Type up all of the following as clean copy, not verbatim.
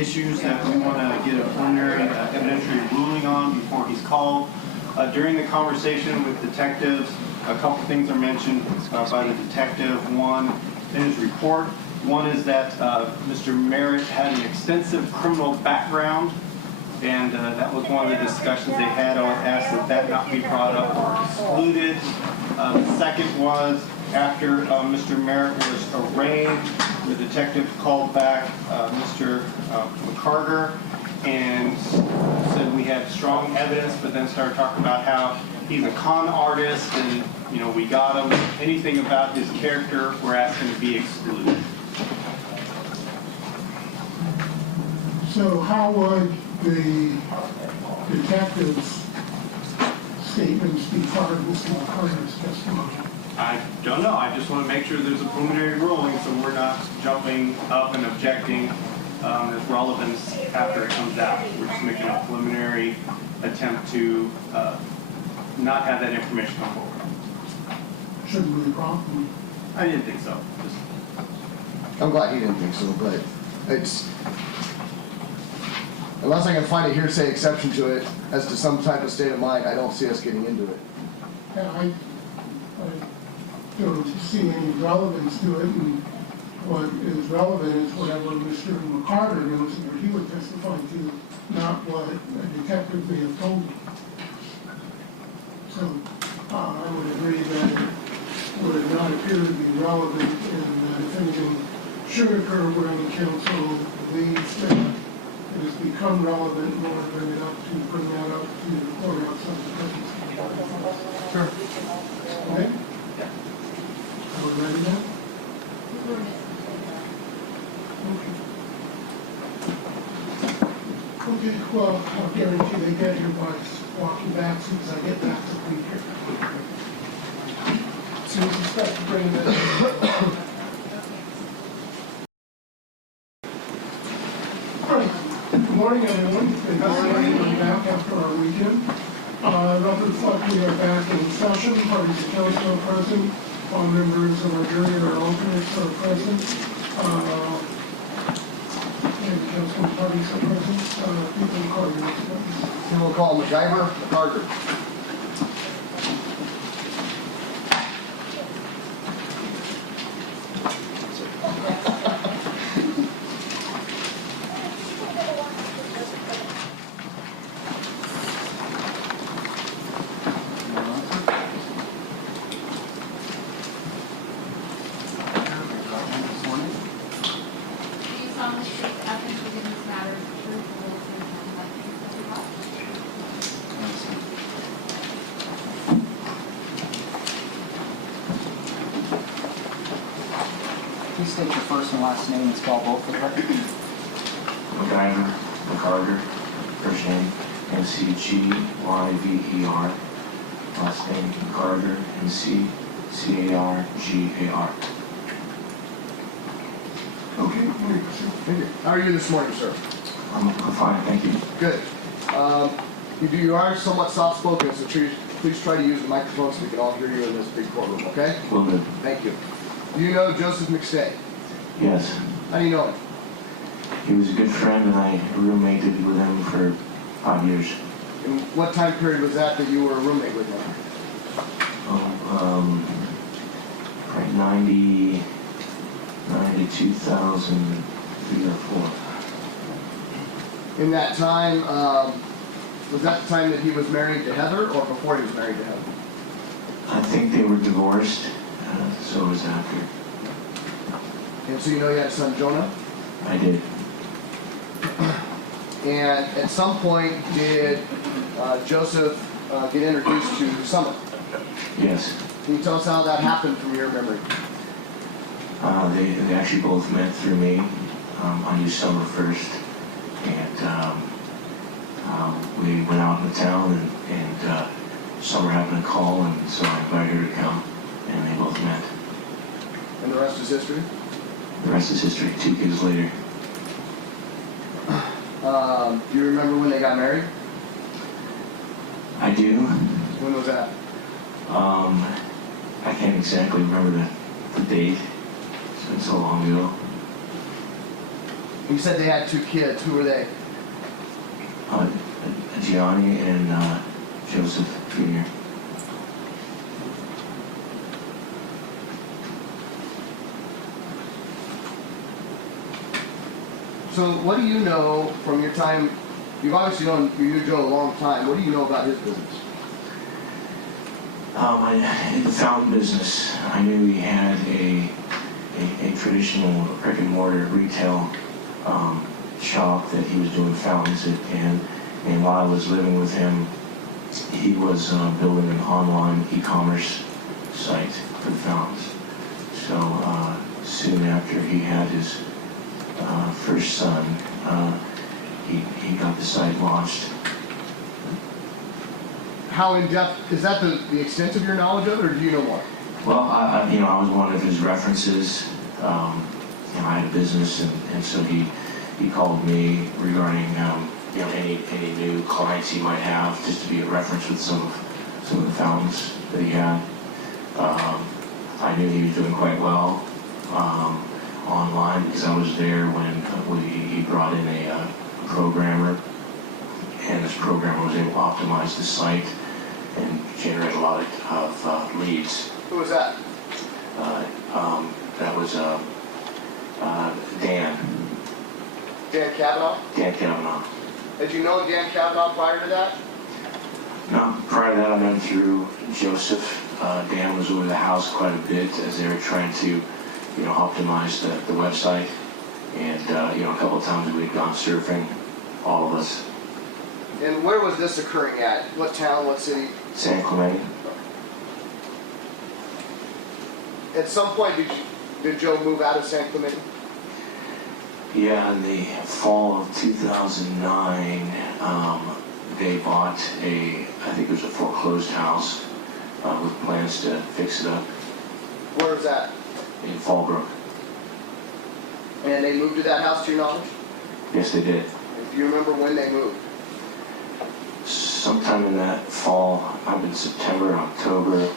issues that we want to get a preliminary evidentiary ruling on before he's called. During the conversation with detectives, a couple things are mentioned by the detective. One, in his report, one is that Mr. Merritt had an extensive criminal background, and that was one of the discussions they had. I would ask that that not be brought up or excluded. The second was, after Mr. Merritt was arraigned, the detective called back Mr. McCargar and said we had strong evidence, but then started talking about how he's a con artist and, you know, we got him. Anything about his character, we're asking to be excluded. So how would the detective's statements be part of Mr. McCargar's testimony? I don't know. I just want to make sure there's a preliminary ruling so we're not jumping up and objecting. There's relevance after it comes out. We're just making a preliminary attempt to not have that information come forward. Shouldn't be a problem. I didn't think so. I'm glad he didn't think so, but it's, unless I can find a hearsay exception to it as to some type of state of mind, I don't see us getting into it. Yeah, I don't see any relevance to it, and what is relevant is whatever Mr. McCargar knows and what he would testify to, not what a detective may have told him. So I would agree that it would not appear to be relevant, and that if anything should occur when counsel believes that it has become relevant, in order to bring that up to the court outside the presence. Sure. Okay? Are we ready now? Okay, well, I'll guarantee they get here by walking back as soon as I get back to the here. As soon as you start to bring that in. Good morning, everyone. It's been nice to be back after our weekend. Rather reflect we are back in session. Parties of counsel are present. All members of our jury or alternates are present. And counsel parties are present. People call you next one. And we'll call McGyver McCargar. Please state your first and last name and spell both for the record. McGyver McCargar, first name McGyver, last name McCargar, McCargar. Okay, Thank you. How are you this morning, sir? I'm fine, thank you. Good. You are somewhat soft-spoken, so please try to use the microphone so we can all hear you in this big courtroom, okay? Will do. Thank you. Do you know Joseph McStay? Yes. How do you know him? He was a good friend and I roommated with him for 5 years. And what time period was that you were a roommate with him? Right 2003 or 4. In that time, was that the time that he was married to Heather or before he was married to Heather? I think they were divorced, so it was after. And so you know you had a son, Jonah? I did. And at some point, did Joseph get introduced to Summer? Yes. Can you tell us how that happened from your memory? They actually both met through me. I knew Summer first, and we went out in the town, and Summer happened to call, and so I invited her to come, and they both met. And the rest is history? The rest is history. 2 kids later. Do you remember when they got married? I do. When was that? I can't exactly remember the date. It's been so long ago. You said they had 2 kids. Who were they? Gianni and Joseph Jr. So what do you know from your time? You've obviously known Joe a long time. What do you know about his business? In the fountain business, I knew he had a traditional brick and mortar retail shop that he was doing fountains at, and while I was living with him, he was building an online e-commerce site for the fountains. So soon after he had his first son, he got the site launched. How in depth is that? The extent of your knowledge of it, or do you know more? Well, I was one of his references. I had a business, and so he called me regarding any new clients he might have, just to be a reference with some of the fountains that he had. I knew he was doing quite well online because I was there when he brought in a programmer, and this programmer was able to optimize the site and generate a lot of leads. Who was that? That was Dan. Dan Kavanaugh? Dan Kavanaugh. Had you known Dan Kavanaugh prior to that? No, prior to that I met him through Joseph. Dan was over the house quite a bit as they were trying to, optimize the website. And, a couple of times we'd gone surfing, all of us. And where was this occurring at? What town, what city? San Clemente. At some point, did Joe move out of San Clemente? Yeah, in the fall of 2009, they bought I think it was a foreclosed house with plans to fix it up Where was that? in Fallbrook. And they moved to that house, to your knowledge? Yes, they did. Do you remember when they moved? Sometime in that fall, I've been September, October.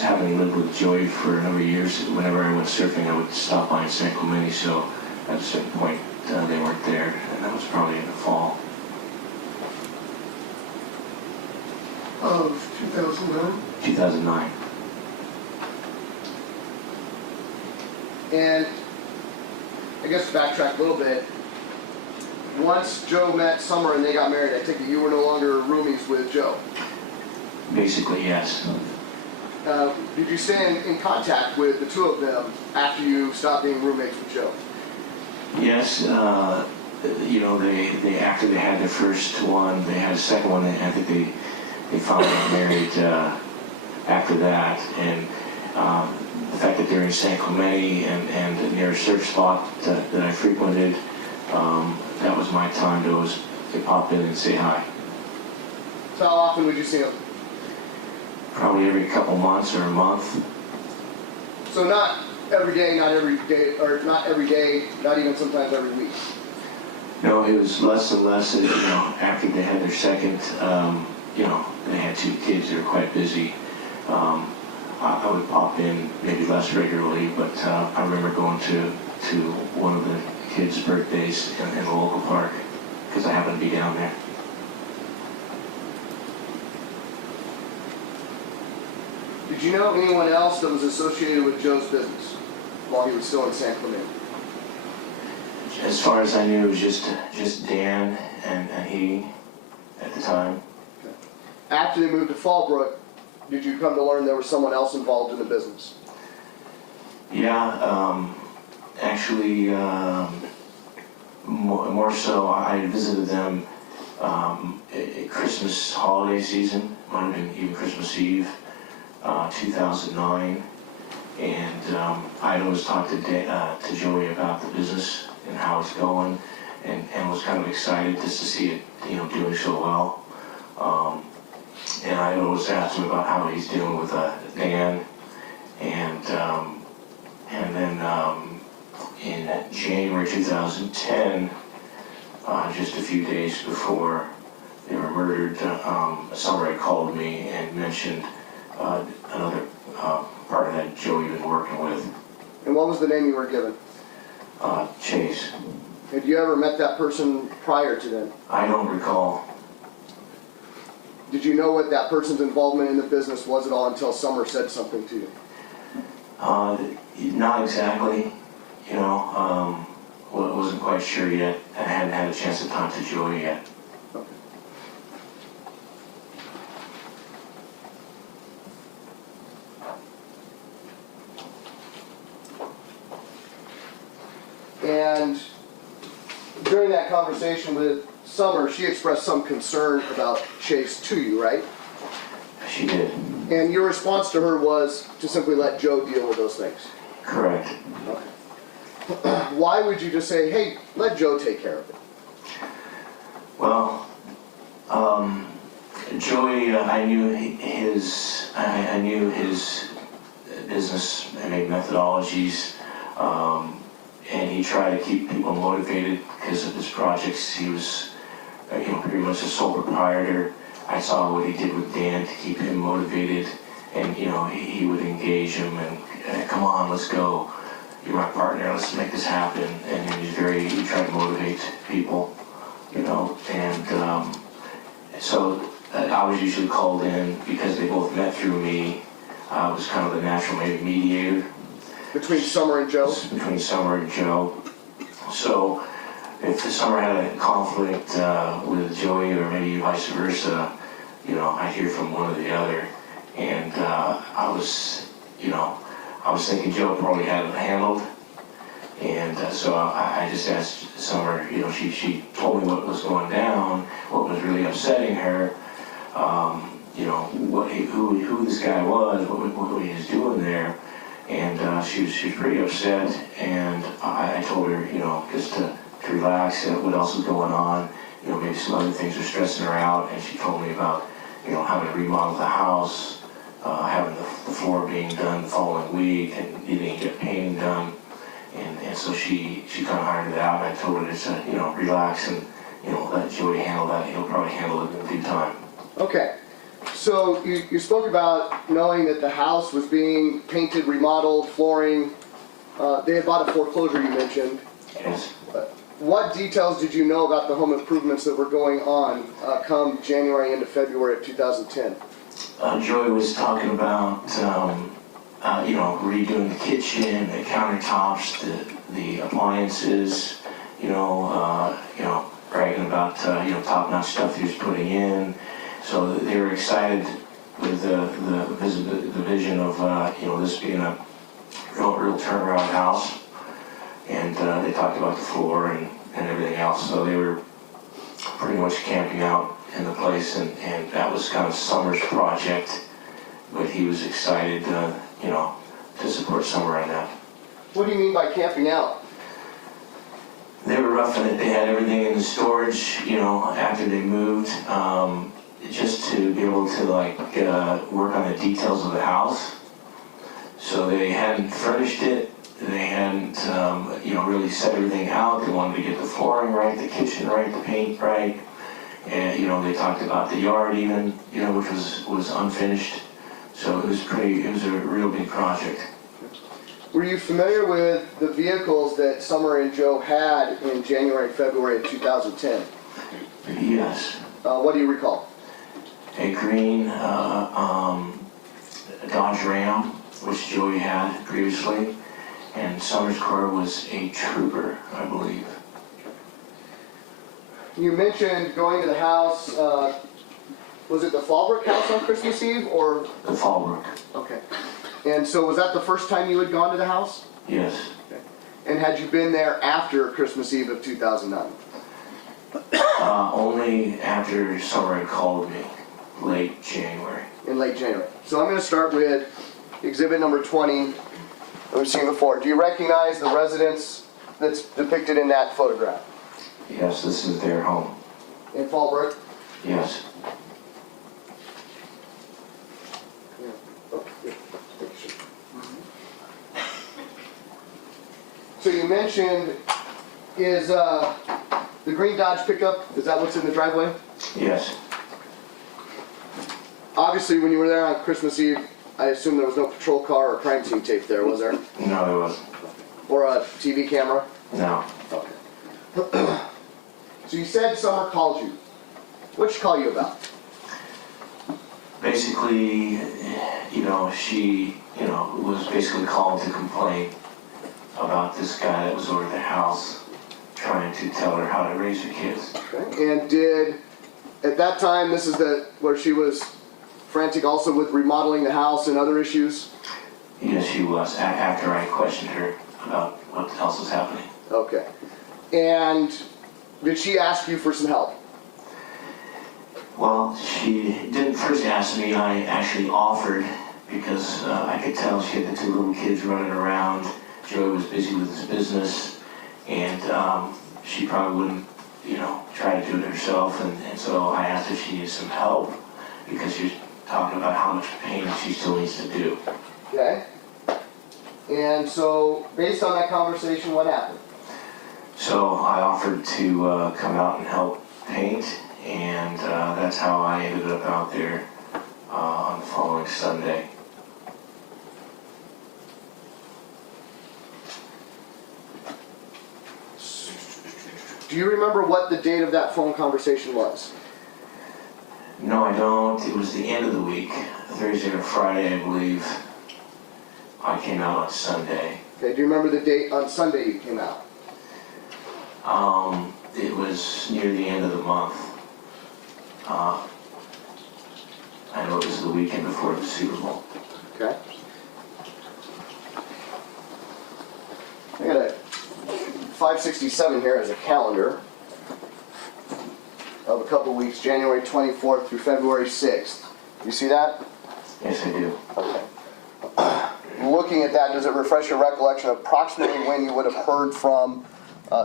Having lived with Joey for a number of years, whenever I went surfing, I would stop by in San Clemente, so at a certain point, they weren't there, and that was probably in the fall. Of 2009? 2009. And I guess to backtrack a little bit, once Joe met Summer and they got married, I take it you were no longer roomies with Joe. Basically, yes. Did you stay in contact with the two of them after you stopped being roommates with Joe? Yes, they after they had their first one, they had a second one, and I think they finally got married after that. And the fact that they're in San Clemente and near a surf spot that I frequented, that was my time to pop in and say hi. So how often would you see them? Probably every couple months or a month. So not every day, not every day, or not every day, not even sometimes every week. No, it was less and less. After they had their second, they had 2 kids. They were quite busy. I would pop in maybe less regularly, but I remember going to one of the kids' birthdays in the local park because I happened to be down there. Did you know anyone else that was associated with Joe's business while he was still in San Clemente? As far as I knew, it was just Dan and he at the time. Okay. After they moved to Fallbrook, did you come to learn there was someone else involved in the business? Yeah, actually, more so, I visited them at Christmas holiday season, might have been even Christmas Eve, 2009, and I'd always talked to Joey about the business and how it's going, and was kind of excited just to see it, doing so well. And I always asked him about how he's doing with Dan, and then in January 2010, just a few days before they were murdered, somebody called me and mentioned another partner that Joey had been working with. And what was the name you were given? Chase. Had you ever met that person prior to then? I don't recall. Did you know what that person's involvement in the business was at all until Summer said something to you? Not exactly. You know, wasn't quite sure yet. I hadn't had a chance to talk to Joey yet. Okay. And during that conversation with Summer, she expressed some concern about Chase to you, right? She did. And your response to her was to simply let Joe deal with those things. Correct. Okay. Why would you just say, hey, let Joe take care of it? Well, Joey, I knew his business and methodologies, and he tried to keep people motivated because of his projects. He was, pretty much a sole proprietor. I saw what he did with Dan to keep him motivated, and he would engage him and come on, let's go. You're my partner. Let's make this happen. And he tried to motivate people, and so I was usually called in because they both met through me. I was kind of the natural mediator Between Summer and Joe? between Summer and Joe. So if Summer had a conflict with Joey, or maybe vice versa, I'd hear from one or the other. And I was thinking Joe probably had it handled. And so I just asked Summer, she told me what was going down, what was really upsetting her, who this guy was, what he was doing there. And she was pretty upset, and I told her, just to relax, and what else was going on, maybe some other things were stressing her out, and she told me about, having to remodel the house, having the floor being done the following week, and needing to get painting done, and so she kind of ironed it out, and I told her just to, relax and, let Joey handle that. He'll probably handle it in due time. Okay. So you spoke about knowing that the house was being painted, remodeled, flooring. They had bought a foreclosure, you mentioned. Yes. What details did you know about the home improvements that were going on come January into February of 2010? Joey was talking about, redoing the kitchen, the countertops, the appliances, bragging about, top-notch stuff he was putting in. So they were excited with the vision of, this being a real turnaround house. And they talked about the floor and everything else. So they were pretty much camping out in the place, and that was kind of Summer's project. But he was excited, to support Summer on that. What do you mean by camping out? They were roughing it. They had everything in the storage, after they moved, just to be able to work on the details of the house. So they hadn't furnished it. They hadn't, really set everything out. They wanted to get the flooring right, the kitchen right, the paint right. And, they talked about the yard even, which was unfinished. So it was a real big project. Were you familiar with the vehicles that Summer and Joe had in January and February of 2010? Yes. What do you recall? A green Dodge Ram, which Joey had previously, and Summer's car was a Trooper, I believe. You mentioned going to the house, was it the Fallbrook house on Christmas Eve, or? The Fallbrook. Okay. And so was that the first time you had gone to the house? Yes. Okay. And had you been there after Christmas Eve of 2009? Only after Summer had called me, late January. In late January. So I'm going to start with exhibit number 20 that we've seen before. Do you recognize the residence that's depicted in that photograph? Yes, this is their home. In Fallbrook? Yes. So you mentioned, is the green Dodge pickup, is that what's in the driveway? Yes. Obviously, when you were there on Christmas Eve, I assume there was no patrol car or crime scene tape there, was there? No, there wasn't. Or a TV camera? No. Okay. So you said Summer called you. What'd she call you about? Basically, she, was basically called to complain about this guy that was over at the house trying to tell her how to raise her kids. Okay. And did, at that time, this is where she was frantic also with remodeling the house and other issues? Yes, she was, after I questioned her about what else was happening. Okay. And did she ask you for some help? Well, she didn't first ask me. I actually offered because I could tell she had the 2 little kids running around. Joey was busy with his business, and she probably wouldn't, try to do it herself. And so I asked if she needed some help because she was talking about how much pain she still needs to do. Okay. And so, based on that conversation, what happened? So I offered to come out and help paint, and that's how I ended up out there on the following Sunday. Do you remember what the date of that phone conversation was? No, I don't. It was the end of the week, Thursday or Friday, I believe. I came out on Sunday. Okay, do you remember the date on Sunday you came out? It was near the end of the month. I know it was the weekend before the Super Bowl. Okay. I got a 567 here as a calendar of a couple weeks, January 24th through February 6th. You see that? Yes, I do. Okay. Looking at that, does it refresh your recollection of approximately when you would have heard from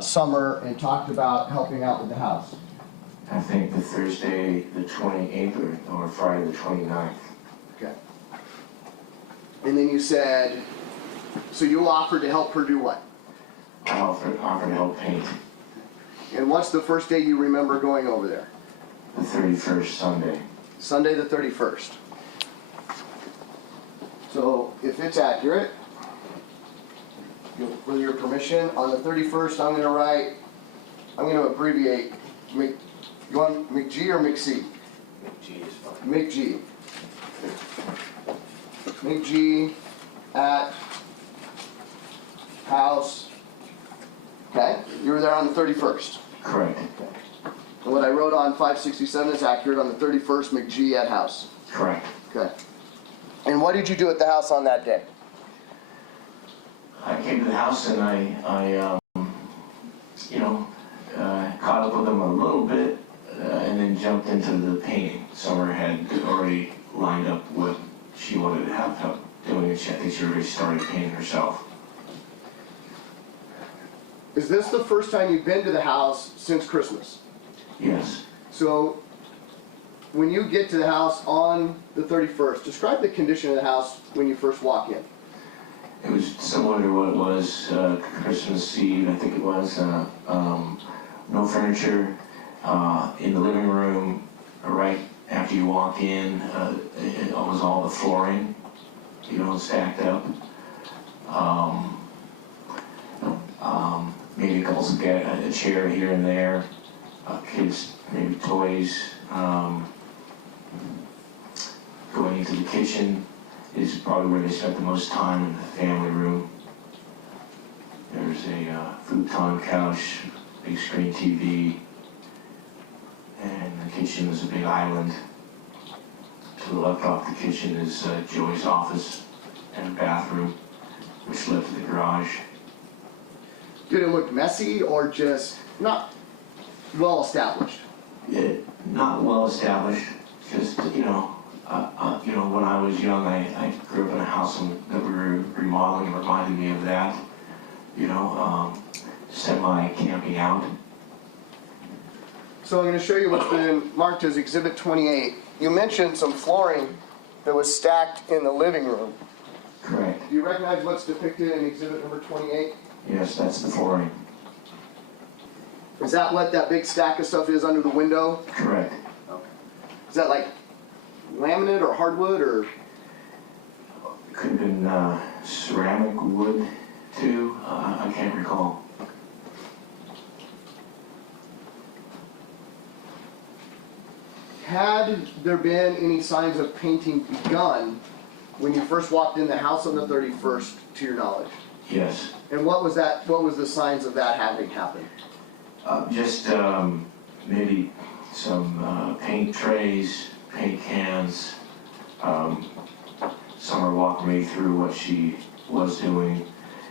Summer and talked about helping out with the house? I think the Thursday the 28th or Friday the 29th. Okay. And then you said, so you offered to help her do what? I offered to help paint. And what's the first day you remember going over there? The 31st Sunday. Sunday the 31st. So if it's accurate, with your permission, on the 31st I'm going to abbreviate, you want McG or McC? McG is fine. McG. McG at house. Okay, you were there on the 31st. Correct. Okay. And what I wrote on 567 is accurate on the 31st, McG at house. Correct. Okay. And what did you do at the house on that day? I came to the house and I caught up with them a little bit and then jumped into the painting. Summer had already lined up what she wanted to have help doing, and I think she already started painting herself. Is this the first time you've been to the house since Christmas? Yes. So, when you get to the house on the 31st, describe the condition of the house when you first walk in. It was similar to what it was Christmas Eve, I think it was. No furniture in the living room. Right after you walk in, it was all the flooring, stacked up. Maybe a chair here and there. Kids, maybe toys. Going into the kitchen is probably where they spent the most time, in the family room. There's a futon couch, big screen TV, and the kitchen is a big island. To the left off the kitchen is Joey's office and bathroom, which led to the garage. Did it look messy or just not well established? Not well established. Just when I was young, I grew up in a house that we were remodeling. It reminded me of that. Semi-camping out. So I'm going to show you what's been marked as Exhibit 28. You mentioned some flooring that was stacked in the living room. Correct. Do you recognize what's depicted in Exhibit number 28? Yes, that's the flooring. Is that what that big stack of stuff is under the window? Correct. Okay. Is that like laminate or hardwood or? Could have been ceramic wood too. I can't recall. Had there been any signs of painting begun when you first walked in the house on the 31st, to your knowledge? Yes. And what was the signs of that having happened? Just maybe some paint trays, paint cans. Summer walked me through what she was doing.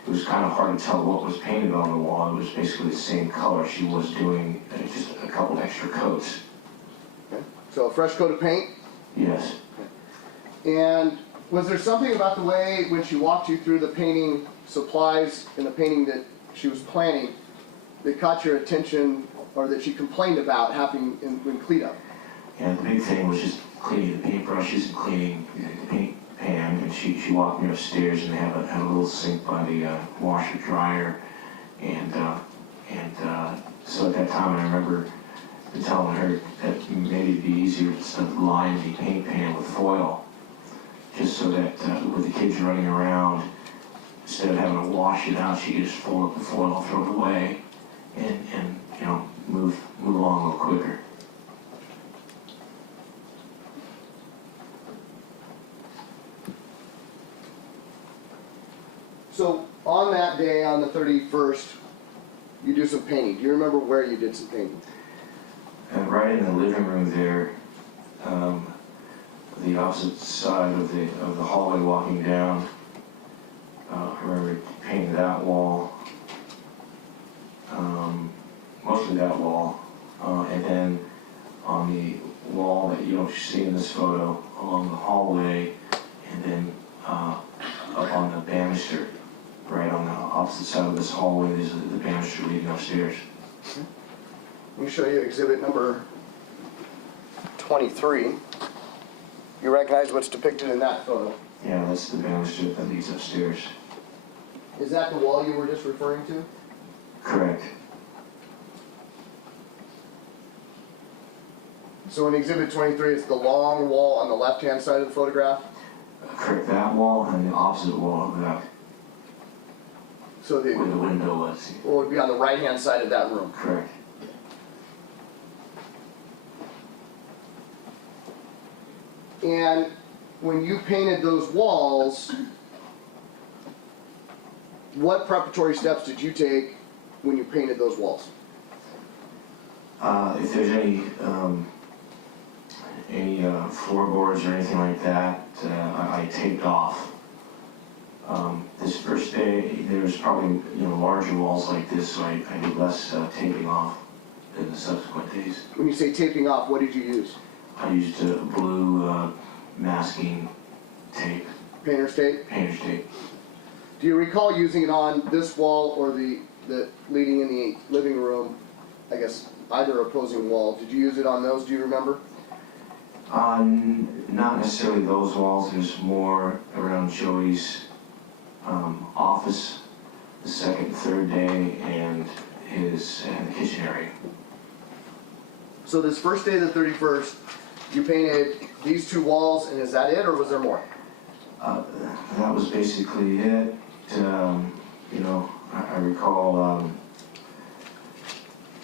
It was kind of hard to tell what was painted on the wall. It was basically the same color she was doing, just a couple extra coats. Okay. So a fresh coat of paint? Yes. And was there something about the way when she walked you through the painting supplies and the painting that she was planning that caught your attention or that she complained about happening in cleanup? Yeah, the big thing was just cleaning the paintbrushes and cleaning the paint pan. And she walked me upstairs and had a little sink by the washer dryer. And so at that time I remember telling her that maybe it'd be easier to line the paint pan with foil, just so that with the kids running around, instead of having to wash it out, she could just fold up the foil, throw it away, and move along a little quicker. So on that day, on the 31st, you do some painting. Do you remember where you did some painting? And right in the living room there, the opposite side of the hallway walking down, I remember painting that wall, mostly that wall, and then on the wall that you don't see in this photo, along the hallway, and then up on the banister, right on the opposite side of this hallway, there's the banister leading upstairs. Let me show you exhibit number 23. You recognize what's depicted in that photo? Yeah, that's the banister that leads upstairs. Is that the wall you were just referring to? Correct. So in exhibit 23, it's the long wall on the left-hand side of the photograph? Correct, that wall and the opposite wall of that, So where the window was. it would be on the right-hand side of that room. Correct. And when you painted those walls, what preparatory steps did you take when you painted those walls? If there's any floorboards or anything like that, I taped off. This first day, there was probably larger walls like this, so I did less taping off than the subsequent days. When you say taping off, what did you use? I used blue masking tape, Painter's tape? painter's tape. Do you recall using it on this wall or the leading in the living room, I guess either opposing wall? Did you use it on those, do you remember? Not necessarily those walls. There's more around Joey's office, the second, third day, and the kitchen area. So this first day, the 31st, you painted these two walls, and is that it, or was there more? That was basically it. I recall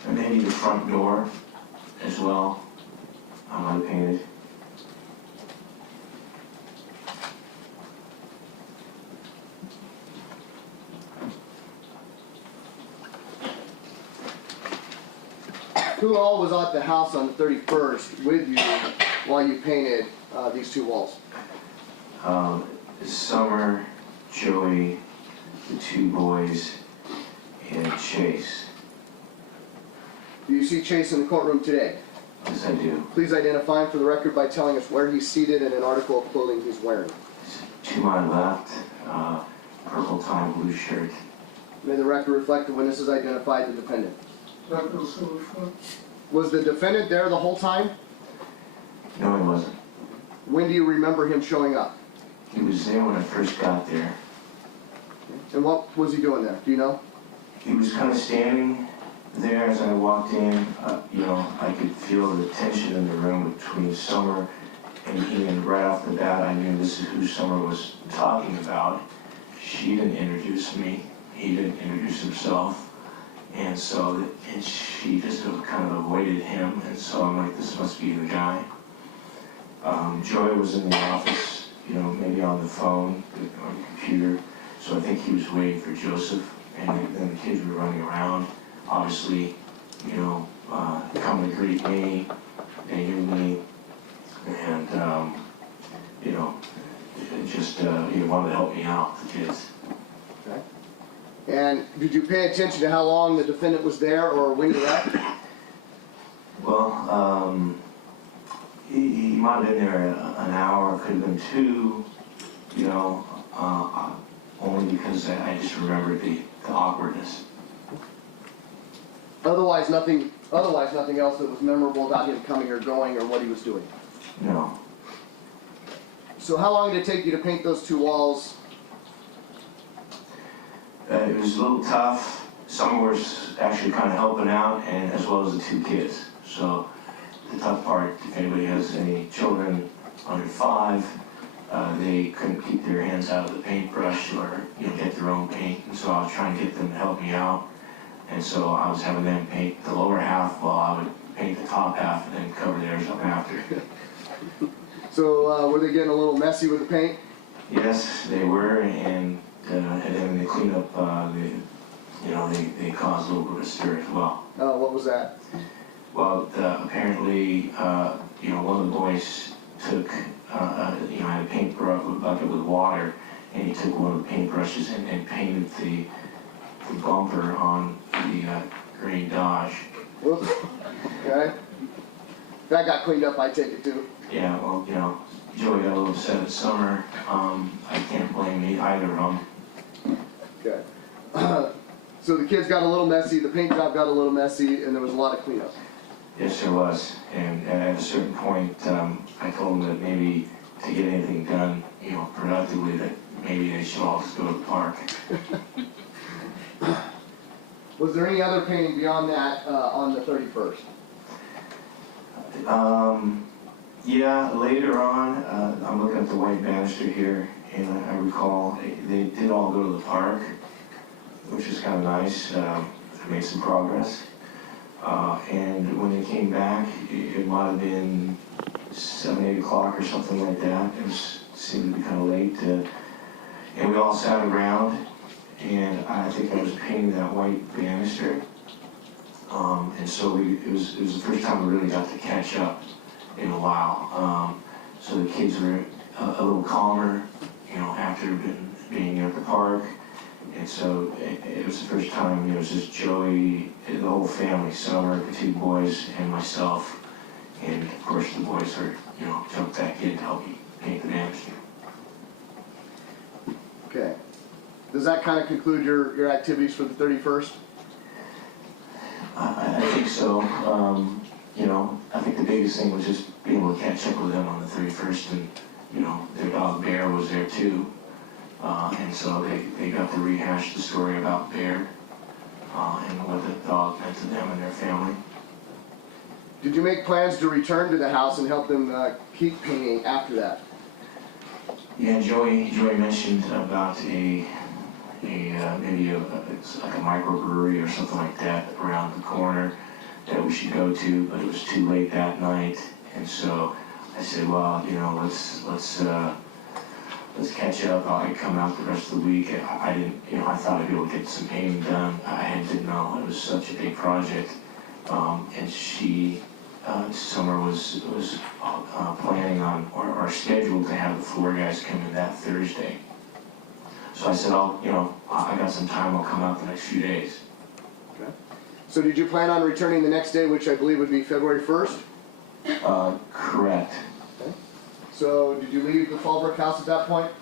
maybe the front door as well. I painted. Who all was at the house on the 31st with you while you painted these two walls? Summer, Joey, the two boys, and Chase. Do you see Chase in the courtroom today? Yes, I do. Please identify him for the record by telling us where he's seated and an article of clothing he's wearing. To my left, purple tie, blue shirt. May the record reflect the witnesses identified the defendant. Record so reflect. Was the defendant there the whole time? No, he wasn't. When do you remember him showing up? He was there when I first got there. And what was he doing there? Do you know? He was kind of standing there as I walked in. I could feel the tension in the room between Summer and he, and right off the bat I knew this is who Summer was talking about. She didn't introduce me. He didn't introduce himself. And she just kind of avoided him, and so I'm like, this must be the guy. Joy was in the office, you know, maybe on the phone, on the computer, so I think he was waiting for Joseph, and then the kids were running around, obviously, you know, coming to greet me, and hear me, and, you know, just, he wanted to help me out, the kids. Okay. And did you pay attention to how long the defendant was there or when you left? Well, he might have been there an hour, could have been two, you know, only because I just remembered the awkwardness. Otherwise nothing else that was memorable about him coming or going or what he was doing. No. So how long did it take you to paint those two walls? It was a little tough. Summer was actually kind of helping out, and as well as the two kids. So the tough part, if anybody has any children under 5, they couldn't keep their hands out of the paintbrush or, you know, get their own paint. And so I was trying to get them to help me out. And so I was having them paint the lower half while I would paint the top half and then cover theirs up after. So were they getting a little messy with the paint? Yes, they were, and then the cleanup, they caused a little bit of stir as well. Oh, what was that? Well, apparently, one of the boys took, had a paint bucket with water, and he took one of the paintbrushes and painted the bumper on the green Dodge. Whoops. Okay. That got cleaned up, I take it too. Yeah, well, you know, Joey got a little upset at Summer. I can't blame either of them. Okay. So the kids got a little messy, the paint job got a little messy, and there was a lot of cleanup. Yes, there was. And at a certain point, I told them that maybe to get anything done, you know, productively, that maybe they should all just go to the park. Was there any other painting beyond that on the 31st? Yeah, later on, I'm looking at the white banister here, and I recall they did all go to the park, which is kind of nice. I made some progress. And when they came back, it might have been 7, 8 o'clock or something like that. It seemed to be kind of late. And we all sat around, and I think I was painting that white banister. And so it was the first time we really got to catch up in a while. So the kids were a little calmer, you know, after being at the park. And so it was the first time, you know, it was just Joey, the whole family, Summer, the 2 boys, and myself. And of course the boys were, you know, jumped back in to help me paint the banister. Okay. Does that kind of conclude your activities for the 31st? I think so. You know, I think the biggest thing was just being able to catch up with them on the 31st, and, you know, their dog Bear was there too. And so they got to rehash the story about Bear and what the dog meant to them and their family. Did you make plans to return to the house and help them keep painting after that? Yeah, Joey mentioned about maybe it's like a microbrewery or something like that around the corner that we should go to, but it was too late that night, and so I said, well, you know, let's catch up. I come out the rest of the week. I didn't, you know, I thought I'd be able to get some painting done. I didn't know it was such a big project, and Summer was planning on or scheduled to have the floor guys come in that Thursday. So I said, I got some time, I'll come out the next few days. Okay. So did you plan on returning the next day, which I believe would be February 1st? Correct. Okay. So did you leave the Fallbrook house at that point?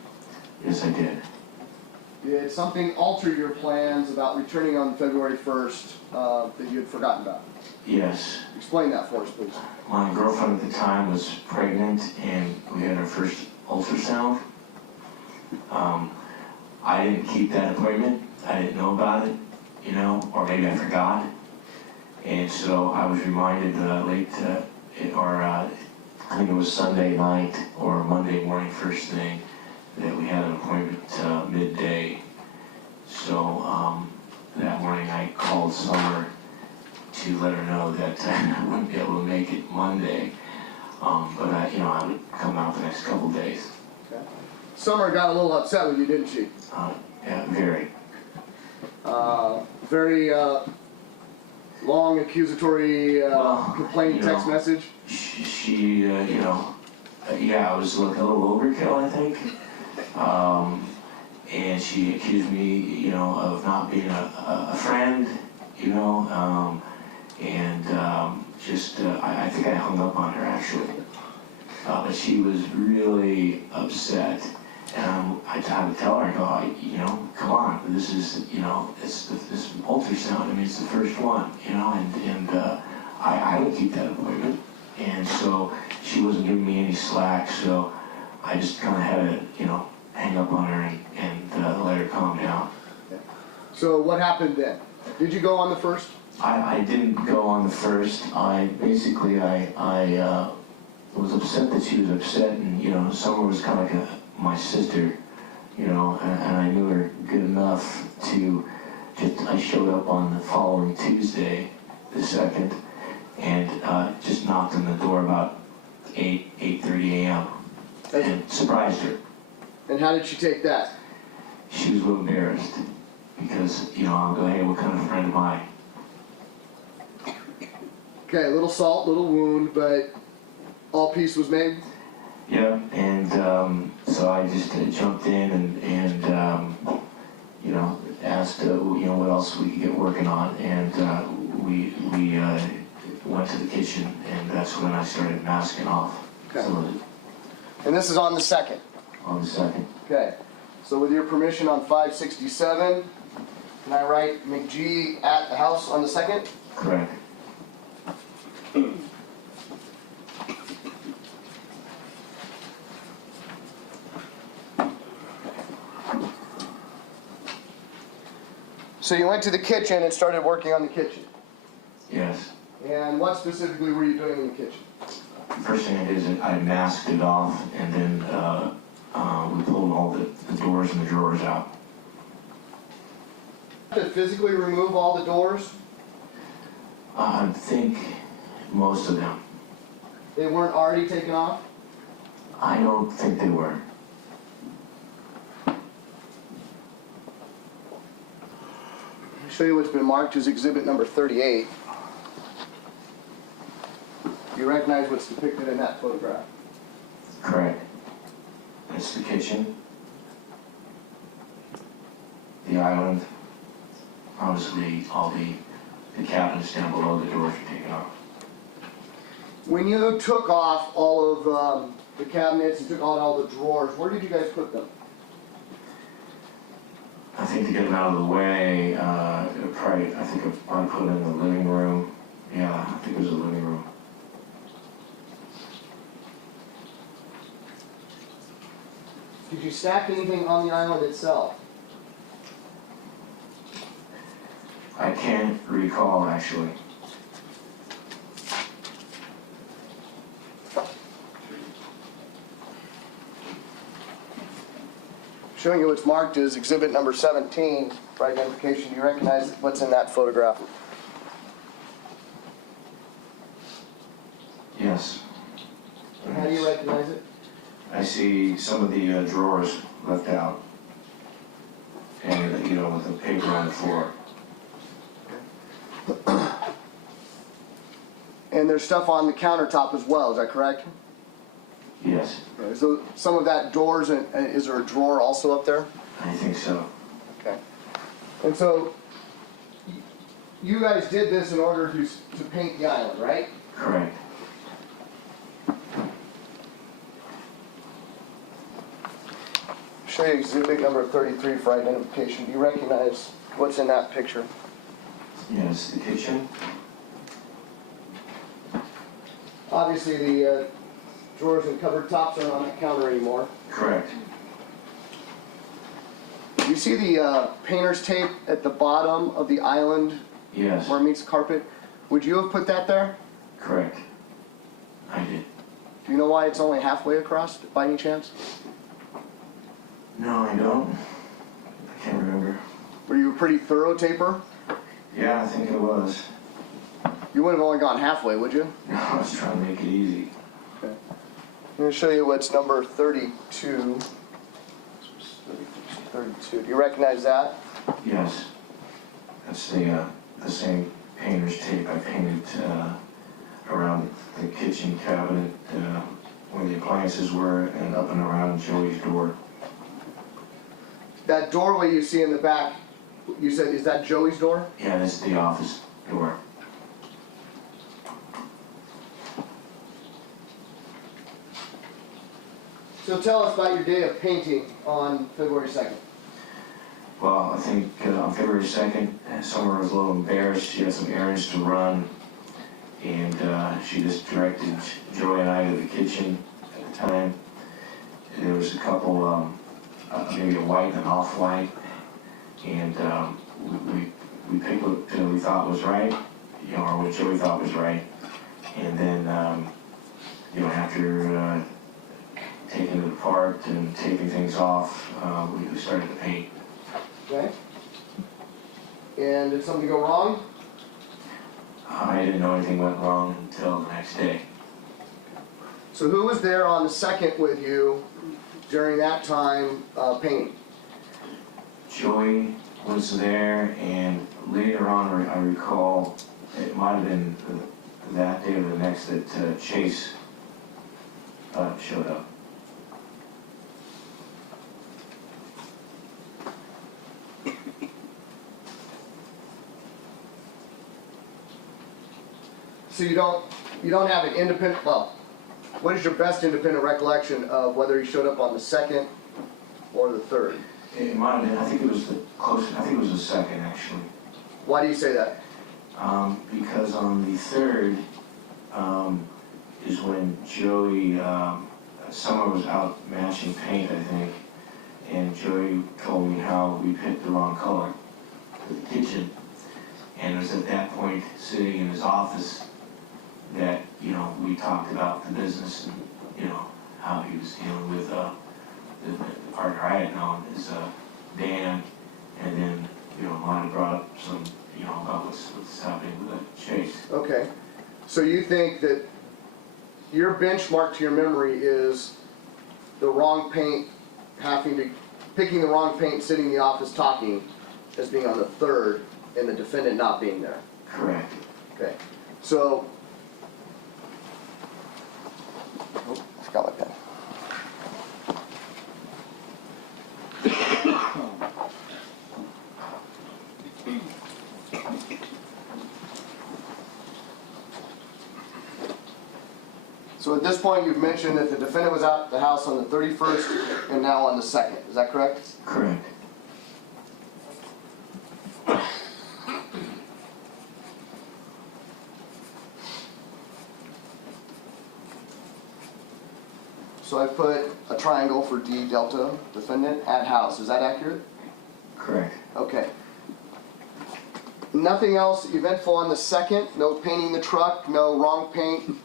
Yes, I did. Did something alter your plans about returning on February 1st that you had forgotten about? Yes. Explain that for us, please. My girlfriend at the time was pregnant, and we had our first ultrasound. I didn't keep that appointment. I didn't know about it, you know, or maybe I forgot. And so I was reminded I think it was Sunday night or Monday morning first thing that we had an appointment midday. So that morning I called Summer to let her know that I wouldn't be able to make it Monday. But I would come out the next couple days. Okay. Summer got a little upset with you, didn't she? Yeah, very. Very long accusatory complaint text message. She yeah, it was like a little overkill, I think. And she accused me, of not being a friend, I think I hung up on her actually. But she was really upset. And I had to tell her, I go, come on, this is, this ultrasound, I mean, it's the first one, and I don't keep that appointment. And so she wasn't giving me any slack, so I just kind of had to, hang up on her and let her calm down. So what happened then? Did you go on the first? I didn't go on the first. I was upset that she was upset, and Summer was kind of like my sister, and I knew her good enough to I showed up on the following Tuesday, the 2nd, and just knocked on the door about 8:30 a.m. and surprised her. And how did she take that? She was a little embarrassed because, I'll go, hey, what kind of friend am I? Okay, a little salt, little wound, but all peace was made? Yeah, and so I just jumped in and asked, what else we could get working on, and we went to the kitchen, and that's when I started masking off. Okay. So, And this is on the 2nd? on the 2nd. Okay. So with your permission on 567, can I write McG at the house on the 2nd? Correct. So you went to the kitchen and started working on the kitchen. Yes. And what specifically were you doing in the kitchen? First thing I did is I masked it off, and then we pulled all the doors and the drawers out. To physically remove all the doors? I think most of them. They weren't already taken off? I don't think they were. I'll show you what's been marked as exhibit number 38. You recognize what's depicted in that photograph? Correct. It's the kitchen, the island, obviously all the cabinets down below the doors are taken off. When you took off all of the cabinets and took out all the drawers, where did you guys put them? I think to get them out of the way, I think I put it in the living room. Yeah, I think it was the living room. Did you stack anything on the island itself? I can't recall, actually. Showing you what's marked as exhibit number 17 for identification. Do you recognize what's in that photograph? Yes. And how do you recognize it? I see some of the drawers left out, and with the paper on the floor. And there's stuff on the countertop as well, is that correct? Yes, Okay, so some of that doors, and is there a drawer also up there? I think so. Okay. And so, you guys did this in order to paint the island, right? Correct. Show you exhibit number 33 for identification. Do you recognize what's in that picture? Yes, the kitchen. Obviously, the drawers and cupboard tops aren't on that counter anymore. Correct. You see the painter's tape at the bottom of the island Yes. where it meets the carpet? Would you have put that there? Correct. I did. Do you know why it's only halfway across, by any chance? No, I don't. I can't remember. Were you a pretty thorough taper? Yeah, I think it was. You wouldn't have only gone halfway, would you? No, I was trying to make it easy. Okay. going to show you what's number 32. 32. Do you recognize that? Yes. That's the same painter's tape I painted around the kitchen cabinet where the appliances were and up and around Joey's door. That doorway you see in the back, you said, is that Joey's door? Yeah, this is the office door. So tell us about your day of painting on February 2nd. Well, I think on February 2nd, Summer was a little embarrassed. She had some errands to run, and she just directed Joey and I to the kitchen at the time. There was a couple, maybe a white and an off-white, and we picked what we thought was right, you know, or what Joey thought was right, and then, you know, after taking it apart and taping things off, we started to paint. Okay. And did something go wrong? I didn't know anything went wrong until the next day. So who was there on the 2nd with you during that time painting? Joey was there, and later on, I recall, it might have been that day or the next that Chase showed up. So you don't have an independent, well, what is your best independent recollection of whether he showed up on the 2nd or the 3rd? It might have been, I think it was the closest, I think it was the second actually. Why do you say that? Because on the 3rd is when Joey, Summer was out matching paint, I think, and Joey told me how we picked the wrong color for the kitchen. And it was at that point, sitting in his office, that, you know, we talked about the business and, you know, how he was dealing with the partner I had known is Dan, and then, you know, Lonnie brought up some, you know, about what's happening with Chase. Okay. So you think that your benchmark to your memory is the wrong paint, picking the wrong paint, sitting in the office talking, as being on the 3rd, and the defendant not being there? Correct. Okay. So, oh, forgot my pen. So at this point, you've mentioned that the defendant was out at the house on the 31st and now on the 2nd. Is that correct? Correct. So I put a triangle for D delta, defendant, at house. Is that accurate? Correct. Okay. Nothing else eventful on the 2nd? No painting the truck? No wrong paint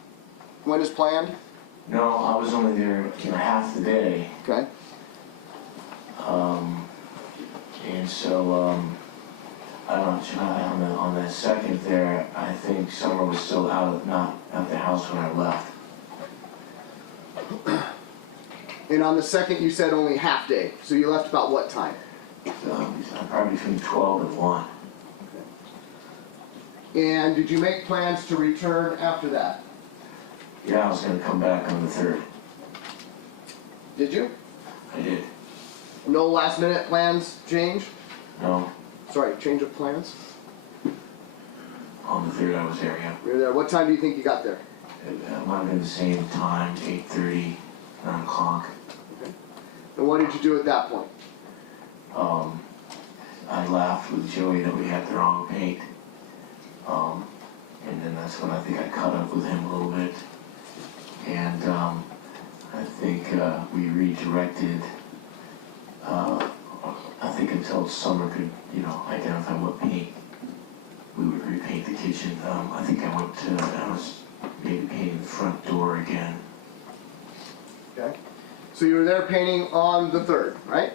when is planned? No, I was only there, you know, half the day. Okay. And so, I don't know, on that 2nd there, I think Summer was still not at the house when I left. And on the 2nd, you said only half day. So you left about what time? Probably between 12 and 1. And did you make plans to return after that? Yeah, I was going to come back on the 3rd. Did you? I did. No last minute plans change? No, Sorry, change of plans? on the 3rd I was there, yeah. You were there. What time do you think you got there? It might have been the same time, 8:30, 9 o'clock. Okay. And what did you do at that point? I laughed with Joey that we had the wrong paint. And then that's when I think I caught up with him a little bit. And I think we redirected, I think until Summer could, you know, identify what paint we would repaint the kitchen. I think I was maybe painting the front door again. Okay. So you were there painting on the 3rd, right?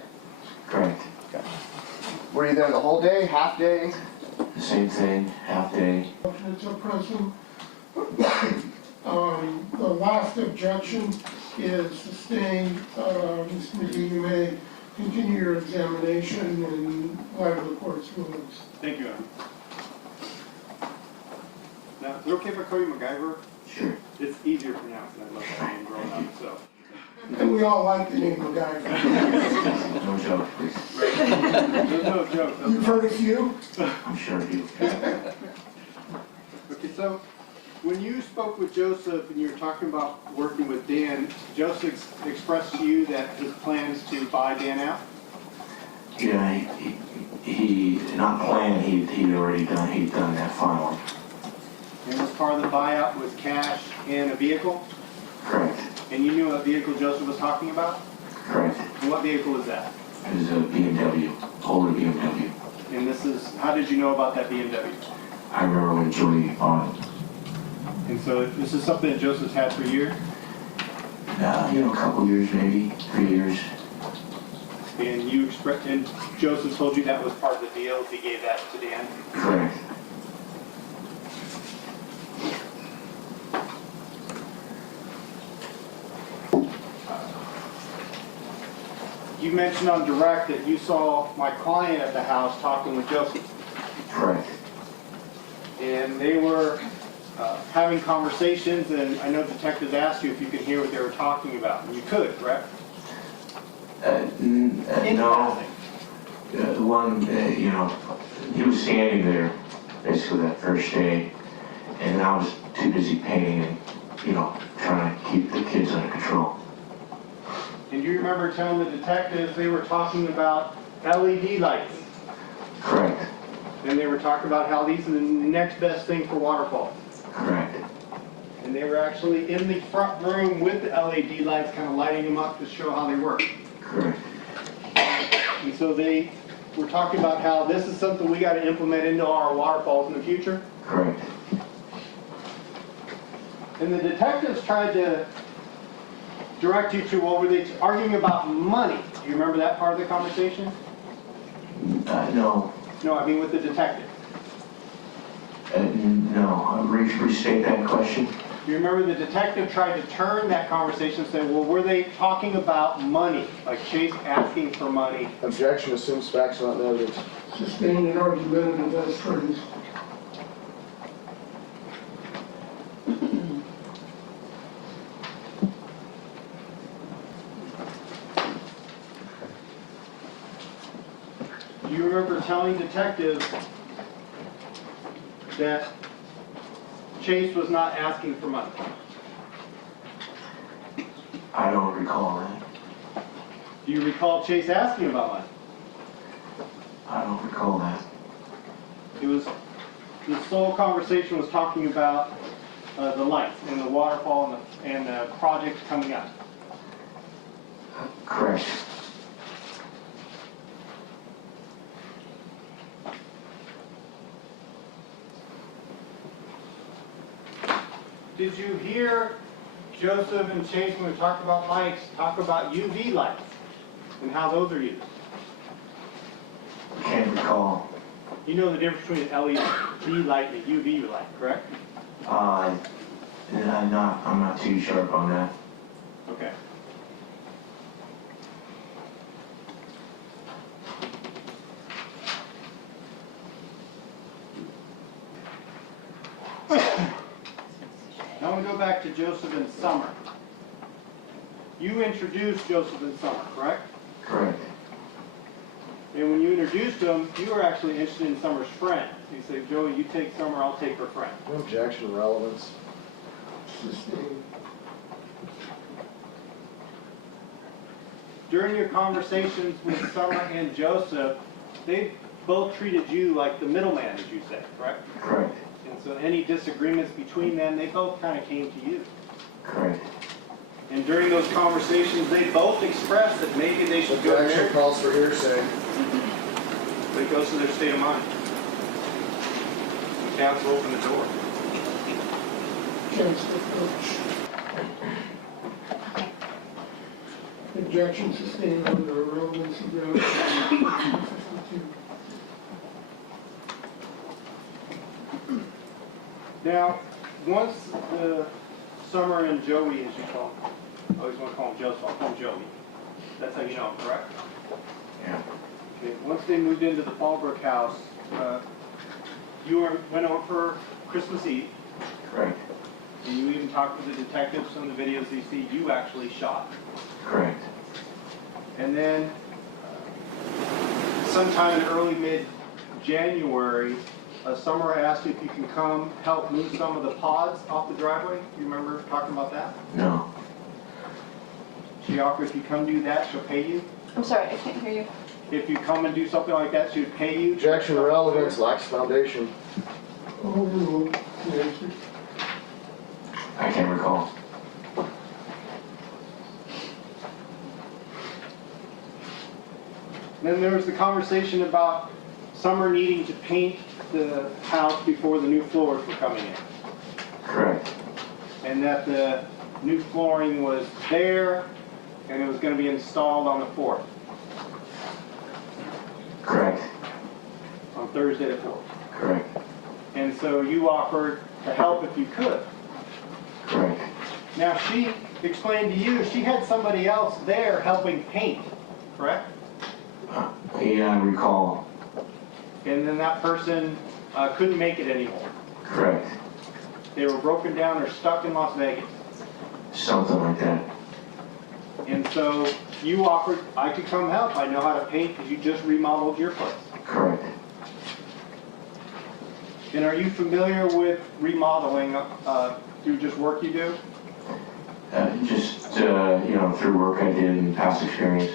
Correct. Okay. Were you there the whole day, half day? The same thing, half day. Mr. President, the last objection is sustained. Mr. McGee, you may continue your examination in light of the court's rulings. Thank you, Your Honor. Now, is it okay if I call you McGyver? Sure. It's easier pronounced than I love that name growing up, so. And we all like the name McGyver. No joke, please. There's no joke. You've heard a few? I'm sure you. Okay, so when you spoke with Joseph and you were talking about working with Dan, Joseph expressed to you that his plans to buy Dan out? Yeah, he not planned, he'd already done that finally. And was part of the buyout was cash and a vehicle? Correct, And you knew what vehicle Joseph was talking about? correct. And what vehicle is that? It was a BMW, older BMW. And this is, how did you know about that BMW? I remember when Joey bought it. And so this is something that Joseph's had for years? A couple years, maybe 3 years. And and Joseph told you that was part of the deal, he gave that to Dan? Correct. You mentioned on direct that you saw my client at the house talking with Joseph. Correct. And they were having conversations, and I know detectives asked you if you could hear what they were talking about. And you could, correct? In No. passing. The one, he was standing there basically that first day, and I was too busy painting and, trying to keep the kids under control. And you remember telling the detectives they were talking about LED lights. Correct. And they were talking about how these are the next best thing for waterfalls. Correct. And they were actually in the front room with the LED lights, kind of lighting them up to show how they work. Correct. And so they were talking about how this is something we got to implement into our waterfalls in the future. Correct. And the detectives tried to direct you to, well, were they arguing about money? Do you remember that part of the conversation? No. No, I mean with the detective. No. Restate that question. Do you remember the detective tried to turn that conversation and say, well, were they talking about money? Like Chase asking for money? Objection assumes facts not in evidence. Sustained and argumentative as phrased. Do you remember telling detectives that Chase was not asking for money? I don't recall that. Do you recall Chase asking about money? I don't recall that. It was, the sole conversation was talking about the lights and the waterfall and the project coming up. Correct. Did you hear Joseph and Chase, when we talked about lights, talk about UV lights and how those are used? Can't recall. You know the difference between an LED light and a UV light, correct? I'm not too sharp on that. Okay. Now we go back to Joseph and Summer. You introduced Joseph and Summer, correct? Correct. And when you introduced him, you were actually interested in Summer's friend. You said, Joey, you take Summer, I'll take her friend. No objection, relevance. Sustained. During your conversations with Summer and Joseph, they both treated you like the middleman, as you said, correct? Correct. And so any disagreements between them, they both kind of came to you. Correct. And during those conversations, they both expressed that maybe they should go Objection there. calls for hearsay. But it goes to their state of mind. Counsel, open the door. Chance to approach. Objection sustained under relevancy grounds. 52. Now, once Summer and Joey, as you call them, always want to call him Joe, so I'll call him Joey. That's how you know him, correct? Yeah. Okay. Once they moved into the Fallbrook house, went over for Christmas Eve, Correct. and you even talked to the detectives on the videos you see you actually shot. Correct. And then sometime in early mid-January, Summer asked you if you can come help move some of the pods off the driveway. Do you remember talking about that? No. She offered if you come do that, she'll pay you. I'm sorry, I can't hear you. If you come and do something like that, she would pay you. Objection, relevance, lacks foundation. Overruled. The answer. I can't recall. Then there was the conversation about Summer needing to paint the house before the new floors were coming in. Correct. And that the new flooring was there and it was going to be installed on the 4th, Correct. on Thursday the 4th. Correct. And so you offered to help if you could. Correct. Now she explained to you she had somebody else there helping paint, correct? Yeah, I recall. And then that person couldn't make it anymore. Correct. They were broken down or stuck in Las Vegas. Something like that. And so you offered, I could come help. I know how to paint because you just remodeled your place. Correct. And are you familiar with remodeling through just work you do? Just, through work I did and past experience.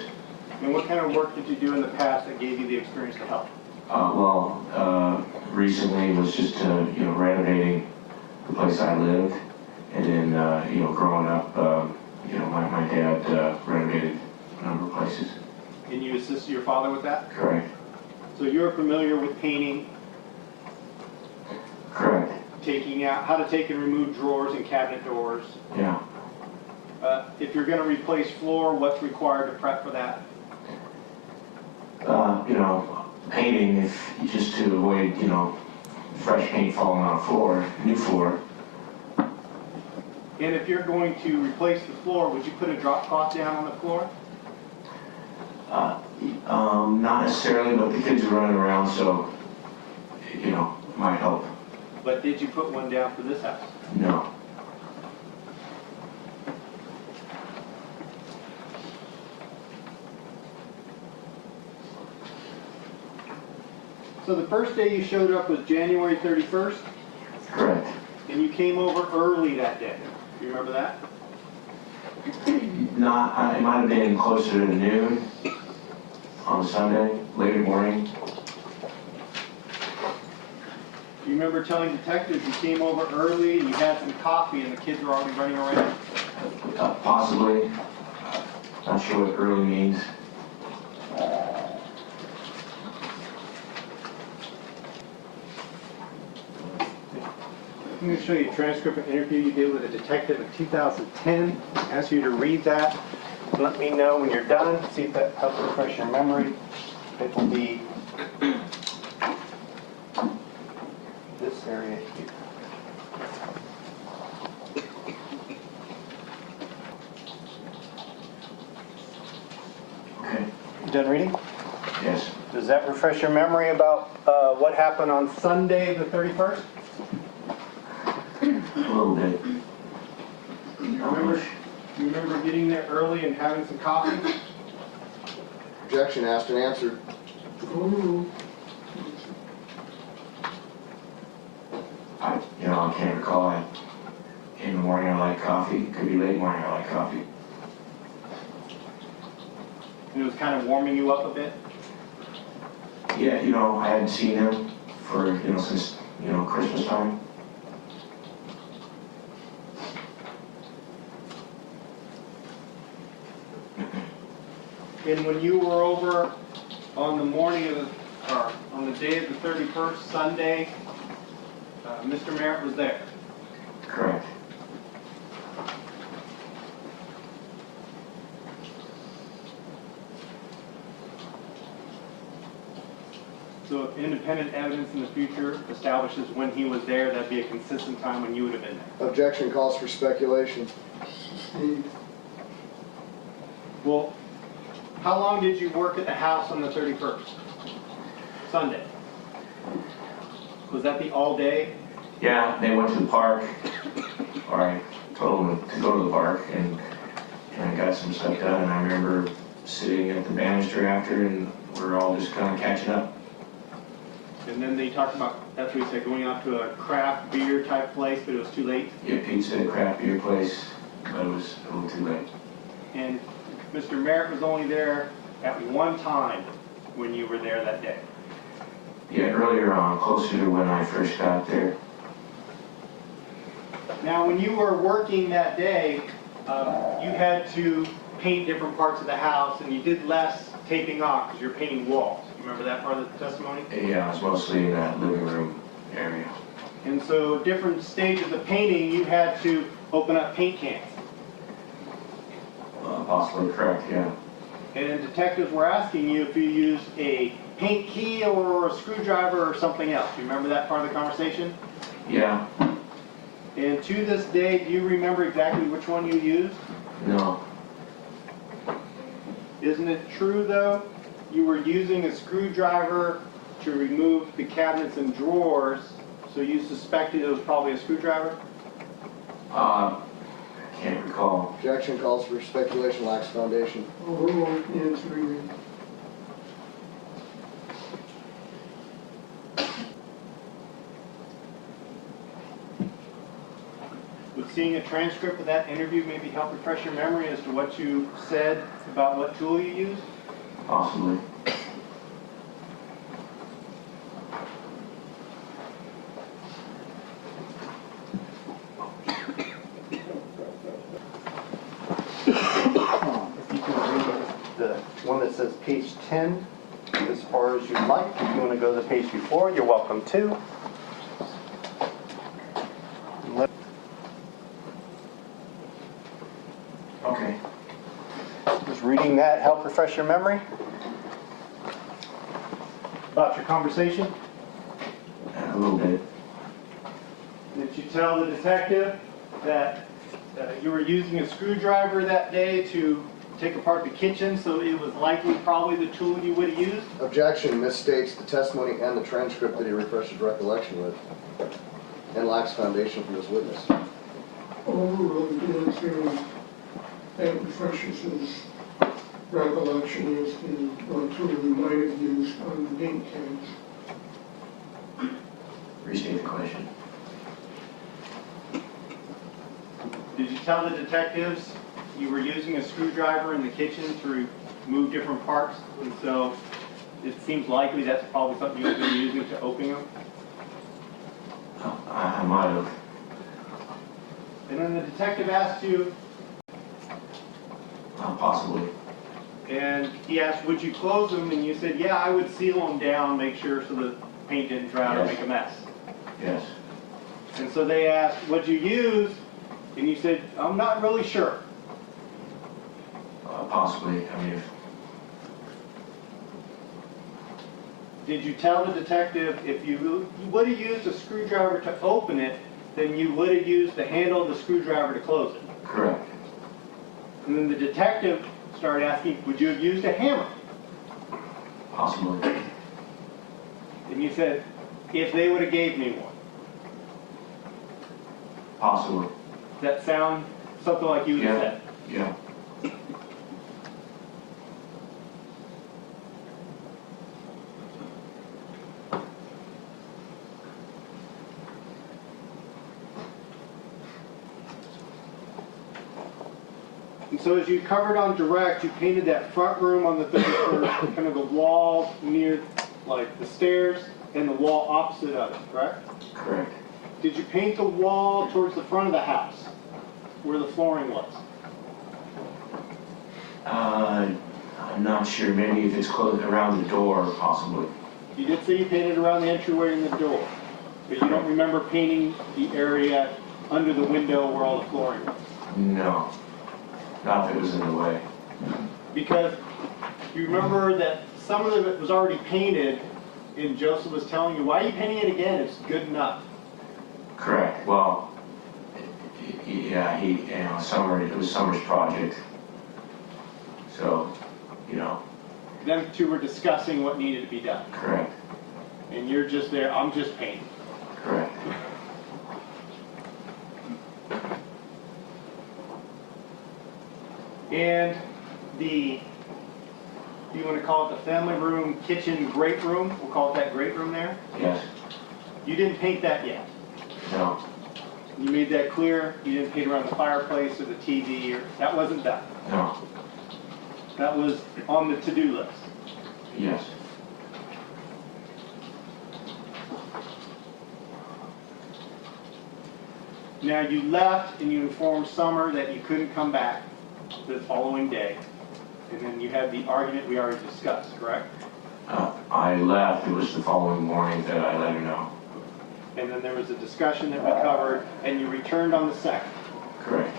And what kind of work did you do in the past that gave you the experience to help? Recently was just, renovating the place I lived. And then, growing up, my dad renovated a number of places. And you assisted your father with that? Correct. So you're familiar with painting, Correct. taking out, how to take and remove drawers and cabinet doors. Yeah. If you're going to replace floor, what's required to prep for that? Painting, if just to avoid, fresh paint falling on a floor, new floor. And if you're going to replace the floor, would you put a drop cloth down on the floor? Not necessarily, but the kids are running around, so, might help. But did you put one down for this house? No. So the first day you showed up was January 31st, Correct. and you came over early that day. Do you remember that? It might have been closer to noon on Sunday, later morning. Do you remember telling detectives you came over early and you had some coffee and the kids were already running around? Possibly. Not sure what early means. I'm going to show you a transcript of an interview you did with a detective in 2010. I ask you to read that. Let me know when you're done. See if that helps refresh your memory. It will be this area here. Okay. You done reading? Yes. Does that refresh your memory about what happened on Sunday the 31st? A little bit. You remember getting there early and having some coffee? Objection, asked and answered. Overruled. I can't recall it. In the morning I like coffee. Could be late morning I like coffee. And it was kind of warming you up a bit? Yeah, I hadn't seen him for, since, Christmas time. And when you were over on the morning of on the day of the 31st, Sunday, Mr. Merritt was there. Correct. So if independent evidence in the future establishes when he was there, that'd be a consistent time when you would have been there. Objection calls for speculation. Sustained. Well, how long did you work at the house on the 31st? Sunday. Was that the all day? Yeah, they went to the park, or I told them to go to the park, and I got some stuff done, and I remember sitting at the banister after, and we're all just kind of catching up. And then they talked about, that's what he said, going out to a craft beer type place, but it was too late. Yeah, pizza, craft beer place, but it was a little too late. And Mr. Merritt was only there at one time when you were there that day. Yeah, earlier on, closer to when I first got there. Now, when you were working that day, you had to paint different parts of the house, and you did less taping off because you're painting walls. You remember that part of the testimony? Yeah, I was mostly in that living room area. And so different stages of painting, you had to open up paint cans. Possibly correct, yeah. And then detectives were asking you if you used a paint key or a screwdriver or something else. You remember that part of the conversation? Yeah, And to this day, do you remember exactly which one you used? no, Isn't it true, though, you were using a screwdriver to remove the cabinets and drawers, so you suspected it was probably a screwdriver? I can't recall. Objection calls for speculation, lacks foundation. Overruled, answering. Would seeing a transcript of that interview maybe help refresh your memory as to what you said about what tool you used? Possibly. If you can read the one that says page 10 as far as you like. If you want to go to the page before, you're welcome to. Okay. Does reading that help refresh your memory about your conversation? A little bit. Did you tell the detective that you were using a screwdriver that day to take apart the kitchen, so it was likely probably the tool you would have used? Objection misstates the testimony and the transcript that he refreshed his recollection with, and lacks foundation from this witness. Overruled, answering. That refreshes his recollection as to what tool he might have used on the paint cans. Restate the question. Did you tell the detectives you were using a screwdriver in the kitchen to remove different parts, and so it seems likely that's probably something you've been using to open them? I might have. And then the detective asked you, Possibly. and he asked, would you close them? And you said, yeah, I would seal them down, make sure so the paint didn't dry out or Yes. make a mess. Yes. And so they asked, what'd you use? And you said, I'm not really sure. Possibly. I mean, Did you tell the detective if you would have used a screwdriver to open it, then you would have used the handle of the screwdriver to close it? correct. And then the detective started asking, would you have used a hammer? Possibly. And you said, if they would have gave me one. Possibly. Does that sound something like you would have Yeah. said? Yeah. And so as you covered on direct, you painted that front room on the 31st, kind of the wall near like the stairs and the wall opposite of it, correct? Correct. Did you paint the wall towards the front of the house where the flooring was? I'm not sure. Maybe if it's close around the door, possibly. You did say you painted around the entryway and the door, but you don't remember painting the area under the window where all the flooring was? No. Not that it was in the way. Because you remember that some of it was already painted, and Joseph was telling you, why are you painting it again? It's good enough. Correct. Well, yeah, it was Summer's project. So, you know, Them two were discussing what needed to be done. correct, And you're just there, I'm just painting. correct. And the, you want to call it the family room, kitchen, great room? We'll call it that great room there. Yes, You didn't paint that yet. no, You made that clear. You didn't paint around the fireplace or the TV. That wasn't done. no, That was on the to-do list. yes, Now you left and you informed Summer that you couldn't come back the following day. And then you had the argument we already discussed, correct? I left, it was the following morning that I let her know. And then there was a discussion that we covered and you returned on the 2nd. Correct,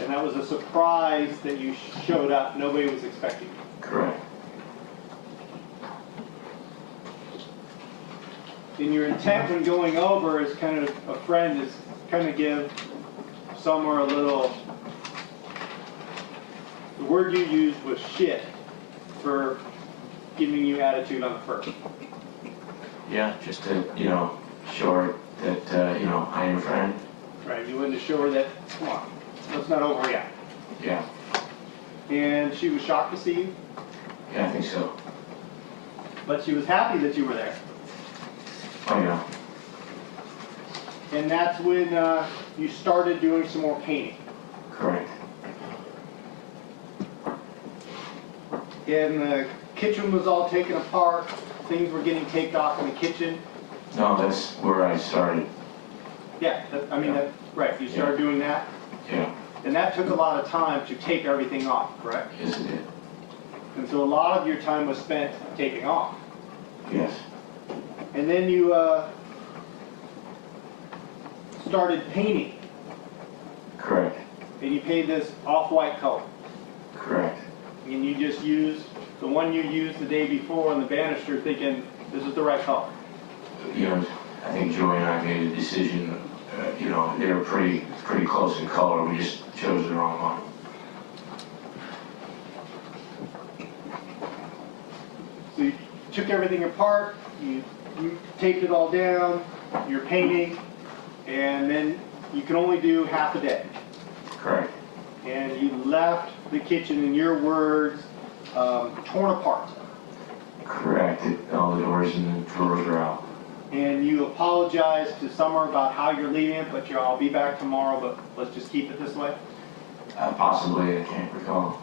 And that was a surprise that you showed up. Nobody was expecting you. correct, And your intent when going over is kind of a friend is kind of give Summer a little, the word you used was shit for giving you attitude on the first. yeah, just to, you know, show her that, you know, I am a friend. Right, you wanted to show her that, come on, let's not overreact. Yeah, And she was shocked to see you, yeah, I think so. but she was happy that you were there. Oh, yeah, And that's when you started doing some more painting. correct, And the kitchen was all taken apart, things were getting taped off in the kitchen. no, that's where I started, Yeah, right, you started doing that. yeah, And that took a lot of time to take everything off, correct? yes it did, And so a lot of your time was spent taking off. yes, And then you started painting, correct, and you painted this off-white color. correct, And you just used the one you used the day before on the banister thinking, this is the right color. you know, I think Joey and I made a decision, you know, they were pretty close in color, we just chose the wrong one. So you took everything apart, you taped it all down, you're painting, and then you can only do half a day. Correct, And you left the kitchen, in your words, torn apart. correct, all the doors and the drawers are out. And you apologized to Summer about how you're leaving it, but I'll be back tomorrow, but let's just keep it this way. Possibly, I can't recall.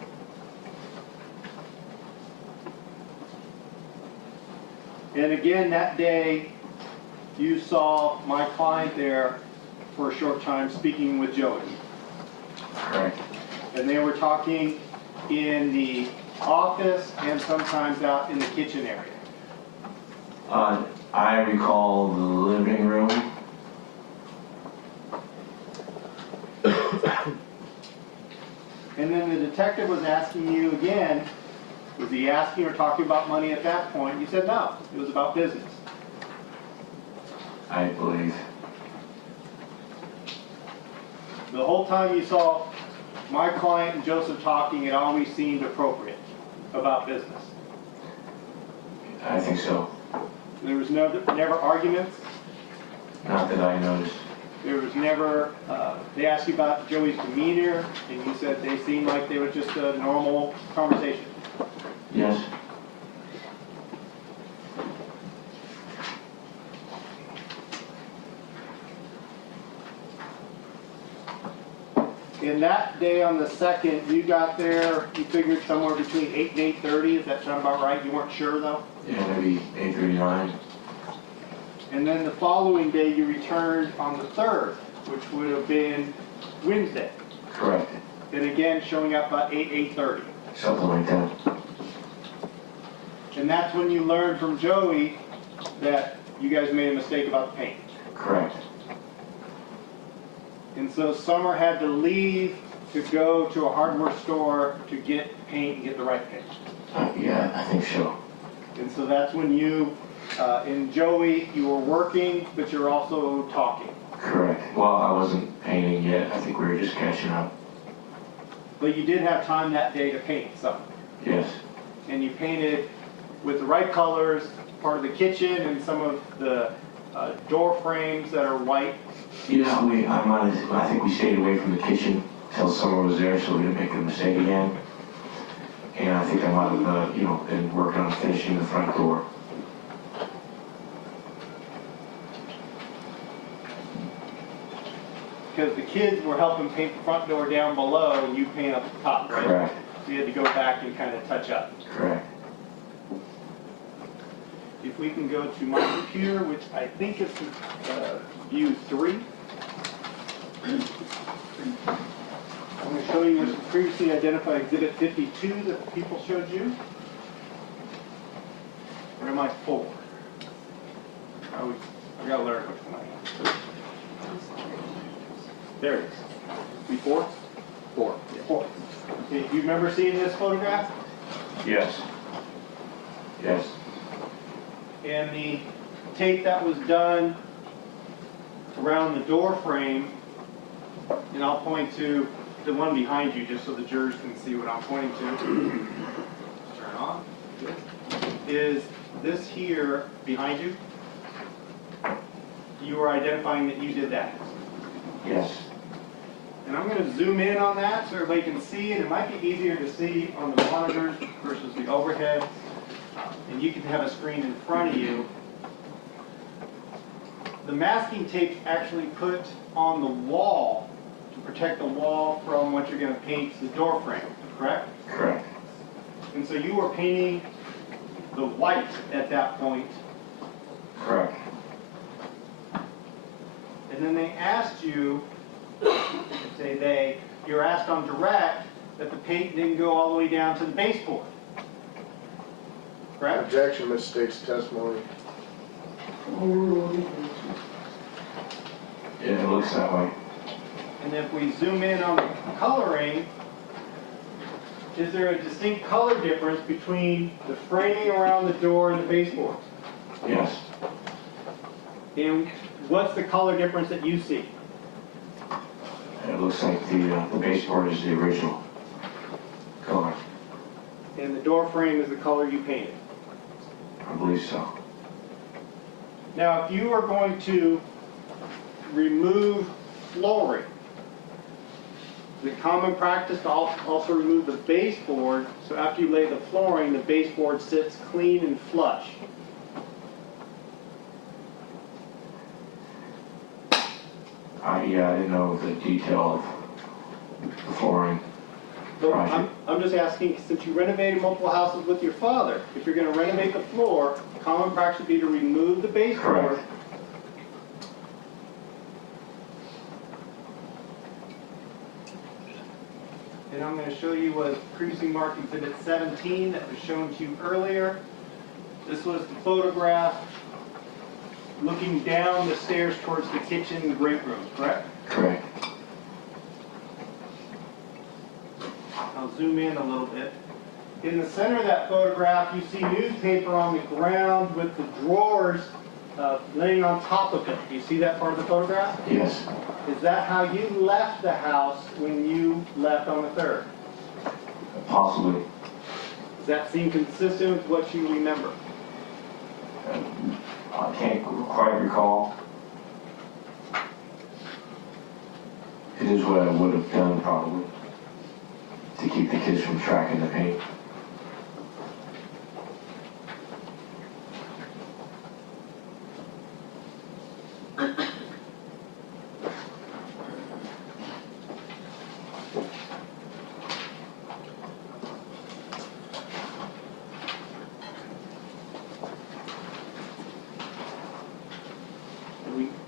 And again, that day, you saw my client there for a short time speaking with Joey. Correct, And they were talking in the office and sometimes out in the kitchen area. I recall the living room. And then the detective was asking you again, was he asking or talking about money at that point? You said no, it was about business. I believe. The whole time you saw my client and Joseph talking, it always seemed appropriate about business. I think so. There was never arguments. Not that I noticed. There was never, they asked you about Joey's demeanor, and you said they seemed like they were just a normal conversation. Yes, And that day on the 2nd, you got there, you figured somewhere between 8 and 8:30. Does that sound about right? You weren't sure though? yeah, maybe 8:39. And then the following day, you returned on the 3rd, which would have been Wednesday. Correct, And again, showing up about 8, 8:30. something like that. And that's when you learned from Joey that you guys made a mistake about the paint. Correct, And so Summer had to leave to go to a hardware store to get paint and get the right paint. yeah, I think so. And so that's when you, and Joey, you were working, but you're also talking. Correct. Well, I wasn't painting yet. I think we were just catching up. But you did have time that day to paint something. Yes. And you painted with the right colors, part of the kitchen and some of the door frames that are white. Yeah, I think we stayed away from the kitchen till summer was there, so we didn't make a mistake again. And I think I might have, been working on finishing the front door. Because the kids were helping paint the front door down below and you paint up the top, right? Correct. So you had to go back and kind of touch up. Correct. If we can go to my computer, which I think is view 3. I'm going to show you what's previously identified exhibit 52 that people showed you. Or am I 4? I've got to learn which one I am. There it is. Be 4? 4. 4. Okay, do you remember seeing this photograph? Yes. Yes. And the tape that was done around the door frame, and I'll point to the one behind you just so the jurors can see what I'm pointing to. Turn on. Good. Is this here behind you? You were identifying that you did that. Yes. And I'm going to zoom in on that so everybody can see it. It might be easier to see on the monitors versus the overhead. And you can have a screen in front of you. The masking tape's actually put on the wall to protect the wall from what you're going to paint the door frame, correct? Correct. And so you were painting the white at that point. Correct. And then they asked you, you were asked on direct that the paint didn't go all the way down to the baseboard. Correct? Objection, misstates testimony. Yeah, it looks that way. And if we zoom in on the coloring, is there a distinct color difference between the framing around the door and the baseboard? Yes. And what's the color difference that you see? It looks like the baseboard is the original color. And the door frame is the color you painted. I believe so. Now, if you are going to remove flooring, the common practice to also remove the baseboard, so after you lay the flooring, the baseboard sits clean and flush. I didn't know the detail of the flooring. So Right. I'm just asking, since you renovated multiple houses with your father, if you're going to renovate the floor, common practice would be to remove the baseboard. Correct. And I'm going to show you what previously marked exhibit 17 that was shown to you earlier. This was the photograph looking down the stairs towards the kitchen and great room, correct? Correct. I'll zoom in a little bit. In the center of that photograph, you see newspaper on the ground with the drawers laying on top of it. Do you see that part of the photograph? Yes. Is that how you left the house when you left on the 3rd? Possibly. Does that seem consistent with what you remember? I can't quite recall. It is what I would have done probably to keep the kids from tracking the paint.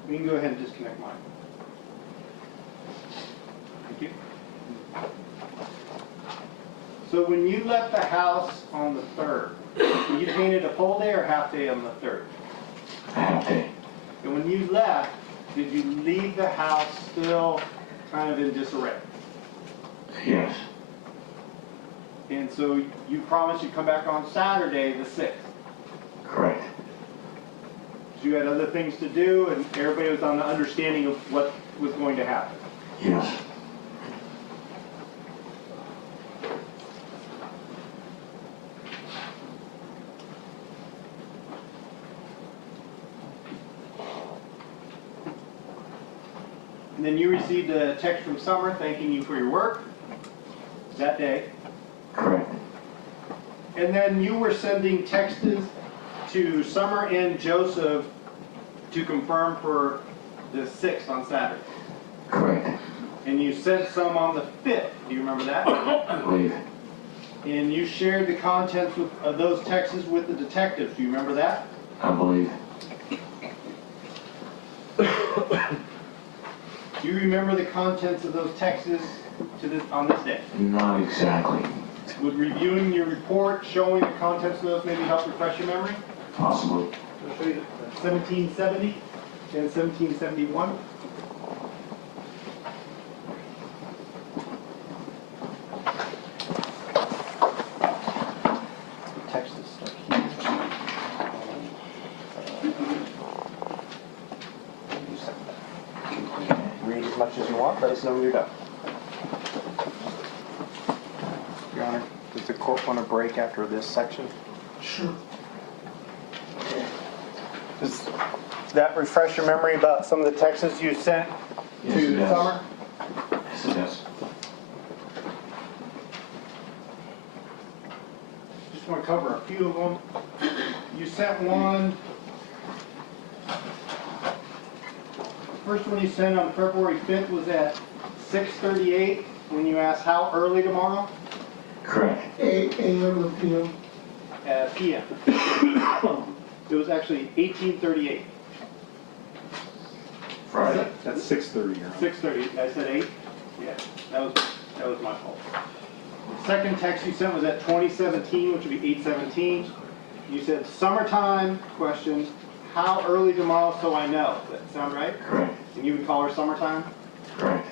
We can go ahead and disconnect mine. Thank you. So when you left the house on the 3rd, you painted a full day or half day on the 3rd? A half day. And when you left, did you leave the house still kind of in disarray? Yes. And so you promised you'd come back on Saturday, the 6th. Correct. You had other things to do, and everybody was on the understanding of what was going to happen. Yes. And then you received a text from Summer thanking you for your work that day. Correct. And then you were sending texts to Summer and Joseph to confirm for the 6th on Saturday. Correct. And you sent some on the 5th. Do you remember that? I believe. And you shared the contents of those texts with the detectives. Do you remember that? I believe. Do you remember the contents of those texts on this day? Not exactly. Would reviewing your report, showing the contents of those maybe help refresh your memory? Possibly. I'll show you 1770 and 1771. Text is stuck here. Read as much as you want. Let us know when you're done. Your Honor, does the court want a break after this section? Sure. Does that refresh your memory about some of the texts you sent Yes, it to does. Summer? Yes, it does. Just want to cover a few of them. You sent one. First one you sent on February 5th was at 6:38 when you asked how early tomorrow? Correct. 8 a.m. to p.m. PM. It was actually 18:38. Friday. That's 6:30, Your Honor. 6:30. I said 8? Yeah, that was my fault. The second text you sent was at 2017, which would be 8:17. You said summertime question, how early tomorrow so I know. Does that sound right? Correct. And you would call her summertime? Correct.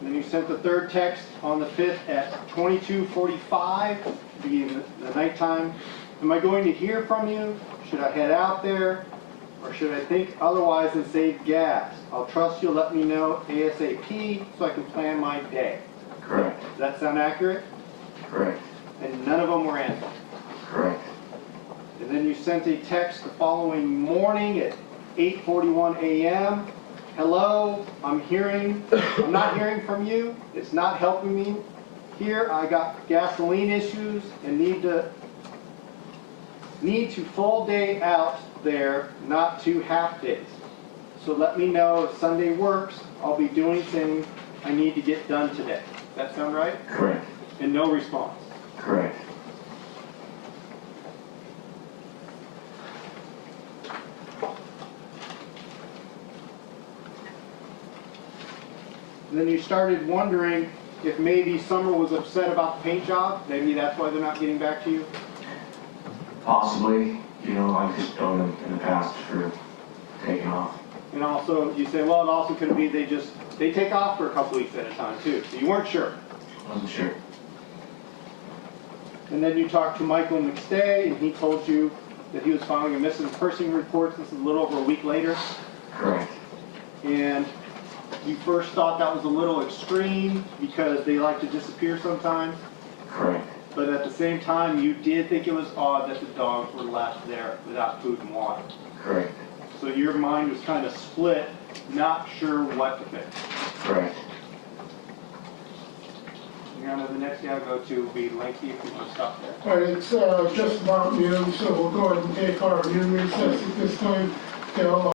And then you sent the third text on the 5th at 22:45, being the nighttime. Am I going to hear from you? Should I head out there? Or should I think otherwise and save gas? I'll trust you'll let me know ASAP so I can plan my day. Correct. Does that sound accurate? Correct. And none of them were answered. Correct. And then you sent a text the following morning at 8:41 a.m. Hello, I'm not hearing from you. It's not helping me. Here, I got gasoline issues and need to full day out there, not 2 half days. So let me know if Sunday works. I'll be doing things I need to get done today. Does that sound right? Correct. And no response. Correct. And then you started wondering if maybe Summer was upset about the paint job. Maybe that's why they're not getting back to you. Possibly. You know, I've just known them in the past for taking off. And also, you say, well, it also could be they take off for a couple weeks at a time too. So you weren't sure. Wasn't sure. And then you talked to Michael McStay, and he told you that he was filing a missing person report. This is a little over a week later. Correct. And you first thought that was a little extreme because they like to disappear sometimes. Correct. But at the same time, you did think it was odd that the dogs were left there without food and water. Correct. So your mind was kind of split, not sure what to think. Correct. Your Honor, the next day I'll go to will be lengthy if you want to stop there. All right, it's just about noon, so we'll go ahead and take our noon recess at this time till